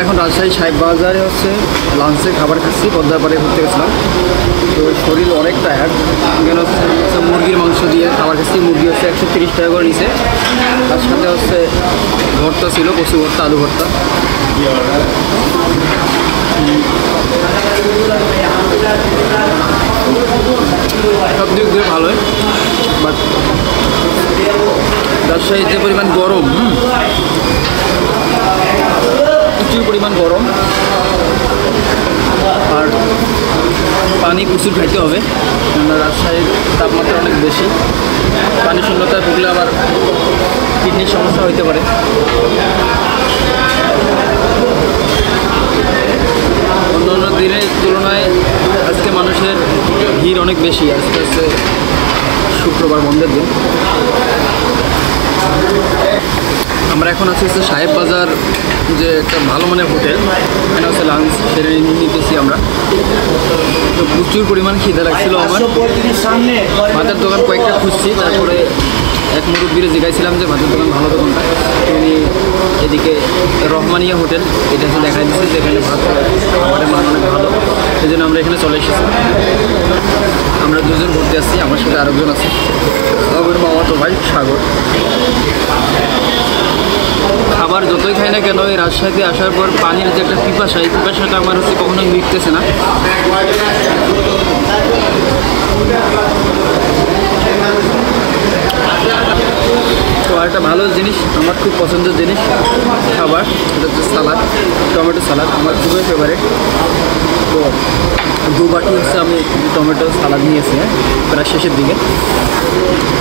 আমরা এখন রাজশাহী সাহেব বাজারে লাঞ্চে খাবার খাচ্ছি। পদ্মার পাড়ে ঘুরতে গেছিলাম, তো শরীর অনেক টায়ার্ড। এখানে মুরগির মাংস দিয়ে খাবার খাচ্ছি। মুরগি 130 টাকা করে নিছে। তার সাথে ভর্তা ছিল, কচু ভর্তা, আলু ভর্তা। সব দিক দিয়ে ভালোই, বাট রাজশাহীর যে পরিমাণ গরম, প্রচুর পরিমাণ গরম, আর পানি প্রচুর খাইতে হবে। রাজশাহীর তাপমাত্রা অনেক বেশি। পানি শূন্যতায় ভুগলে আবার কিডনির সমস্যা হইতে পারে। অন্যান্য দিনের তুলনায় আজকে মানুষের ভিড় অনেক বেশি। আজকে শুক্রবার, বন্ধের দিন। আমরা এখন আছি সাহেব বাজার, যে একটা ভালো মানের হোটেল। এখানে লাঞ্চ সেরে নিতেছি আমরা। তো প্রচুর পরিমাণ খিদে লাগছিল আমার। ভাতের দোকান কয়েকটা খুঁজছি, তারপরে এক মুরব্বীরে জিজ্ঞাসিলাম যে ভাতের দোকান ভালো দোকানটা। উনি এদিকে রহমানিয়া হোটেল, এটা দেখা দিচ্ছে যে এখানে খাবারের মান অনেক ভালো। সেই জন্য আমরা এখানে চলে এসেছি। আমরা দুজন ঘুরতে আসছি, আমার সাথে আরেকজন আছে, আমার মামাতো ভাই সাগর। খাবার যতই খাই না কেন, এই রাজশাহীতে আসার পর পানির যে একটা পিপাসা, এই পিপাসাটা আমার কখনোই মিটতেছে না। তো একটা ভালো জিনিস, আমার খুব পছন্দের জিনিস খাবার, এটা হচ্ছে সালাদ, টমেটো সালাদ। আমার খুবই ফেভারিট। তো 2 বাটি আমি টমেটো সালাদ নিয়েছি, প্রায় শেষের দিকে।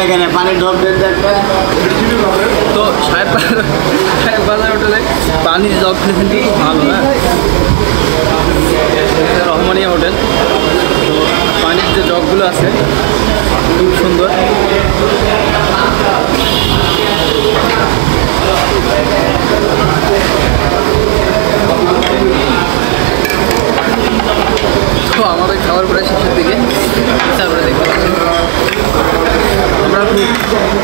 এখানে পানির ঢপ দেন। তো সাহেব বাজার হোটেলে পানির জগ খুব ভালো, হ্যাঁ। রহমানিয়া হোটেল, তো পানির যে জগগুলো আছে খুব সুন্দর। তো আমাদের খাবার প্রায় শেষের দিকে, তারপরে দেখতে পাচ্ছি আমরা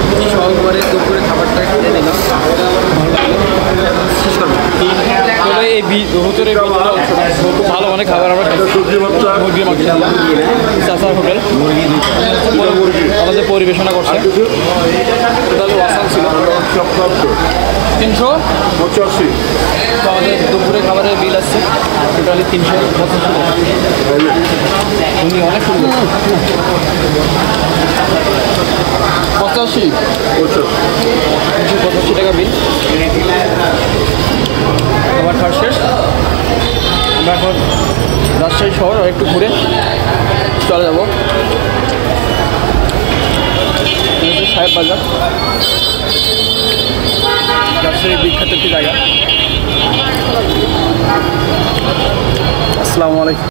খুব সহজভাবে দুপুরে খাবারটা খেয়ে নিলাম। শেষ করবো তবে এই হোটেলের খুব ভালো অনেক খাবার আমরা মুরগির মাংস চাচার হোটেল আমাদের পরিবেশনা করছে। ওয়াসান ছিল 385। তো আমাদের দুপুরে খাবারের বিল আসছে টোটালি 385। উনি অনেক সুন্দর। 85 টাকা বিল। খাবার খাওয়ার শেষ। আমরা এখন রাজশাহী শহর আর একটু ঘুরে চলে যাব সাহেব বাজার, রাজশাহীর বিখ্যাত একটি জায়গা। আসসালামু আলাইকুম।